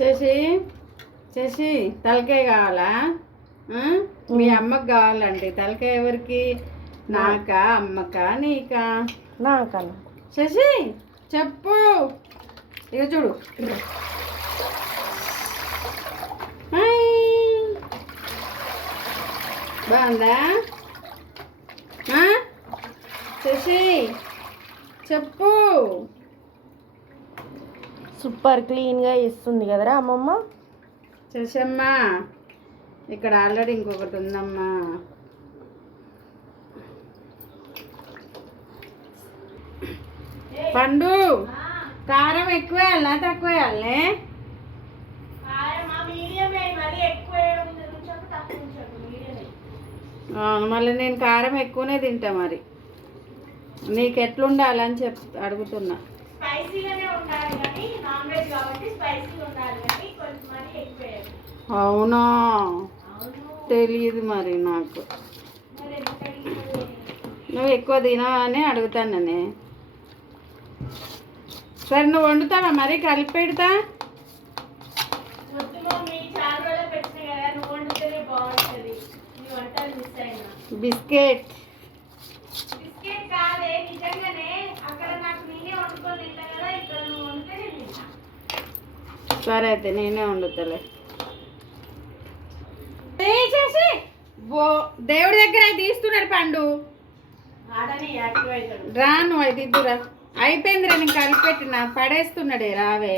చేసి చేసి తలకాయ కావాలా? మీ అమ్మకి కావాలండి తలకాయ. ఎవరికి? నాకా, అమ్మకా, నీకా? నాకన్నా. శశి చెప్పు. ఇక చూడు. బాగుందా? శశి చెప్పు. సూపర్ క్లీన్గా ఇస్తుంది కదరా అమ్మమ్మ. శశమ్మా ఇక్కడ ఆల్రెడీ ఇంకొకటి ఉందమ్మా. పండు కారం ఎక్కువ వేయాలా తక్కువ వేయాలనే? మళ్ళీ నేను కారం ఎక్కువనే తింటా. మరి నీకు ఎట్లుండాలని అడుగుతున్నా. అవునా? తెలియదు మరి నాకు. నువ్వు ఎక్కువ తినవని అడుగుతాననే. సరే నువ్వు వండుతావా మరి? కలిపి పెడతా. బిస్కెట్ సరే అయితే నేనే వండుతలే. దేవుడి దగ్గర తీస్తున్నాడు పండు. రాను అది ఇద్దురా. అయిపోయిందిరా, నేను కలిపెట్టిన పడేస్తున్నాడే. రావే.